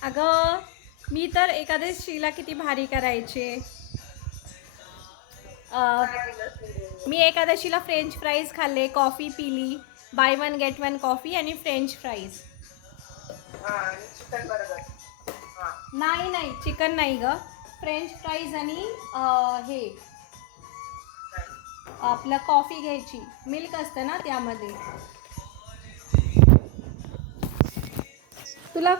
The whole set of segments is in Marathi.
अगं मी तर एकादशीला किती भारी करायचे. अ, काय दिलंस तू? मी एकादशीला फ्रेंच फ्राईज खाल्ले, कॉफी पिली, by one get one coffee आणि फ्रेंच फ्राईज. हा आणि चिकन बर्गर. हा. नाही नाही, चिकन नाही ग. फ्रेंच फ्राईज आणि हे काय? आपलं कॉफी घ्यायची, मिल्क असतं ना त्यामध्ये. तुला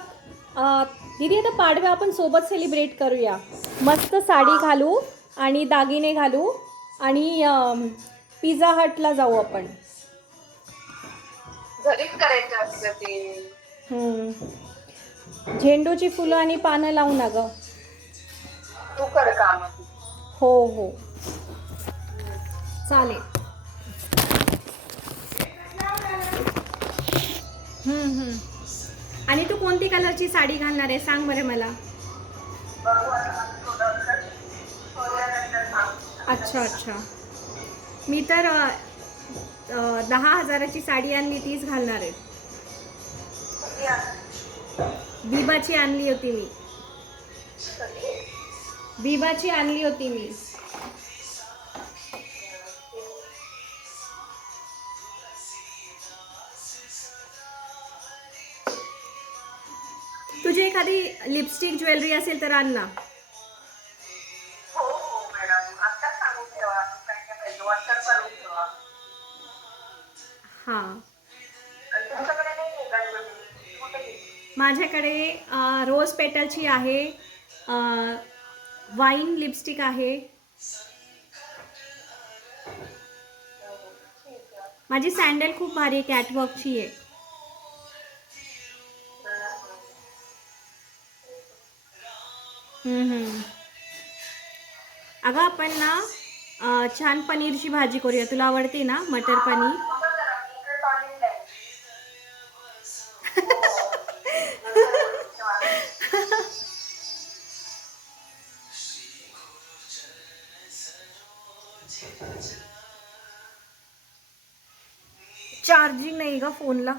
दीदी आता पाडव्या आपण सोबत सेलिब्रेट करूया. मस्त साडी हा. घालू आणि दागिने घालू आणि पिझ्झा हटला जाऊ आपण. घरीच करायचं असतं ते. झेंडूची फुलं आणि पानं लावू ना ग. तू कर काम ती. हो हो, चालेल. आणि तू कोणती कलरची साडी घालणार आहे सांग बरं मला. बघू आता माझं प्रोडक्शन ठरल्यानंतर सांगते अच्छा सांगायला. अच्छा. मी तर 10,000ची साडी आणली तीच घालणार आहे. कधी आणली? बिबाची आणली होती मी. कधी? बिबाची आणली होती मी. तुझी एखादी लिपस्टिक ज्वेलरी असेल तर आण ना. हो हो मॅडम, आत्ताच सांगून ठेवा काय काय पाहिजे, व्हॉट्सअप करून ठेवा. हां. आणि तुमच्याकडे नाही आहे का ज्वेलरी? कुठे गेली? माझ्याकडे रोज पेटलची आहे, वाईन लिपस्टिक आहे. हो, ठीक आहे. माझी सँडल खूप भारी कॅटवॉकची आहे. हम्म. हम्म. अगं आपण ना छान पनीरची भाजी करूया. तुला आवडते ना मटर पनीर? थांबा जरा, मी इकडे टॉयलेट आहे. हो हो. नंतर बोलते तेव्हा. चार्जिंग नाही का फोनला.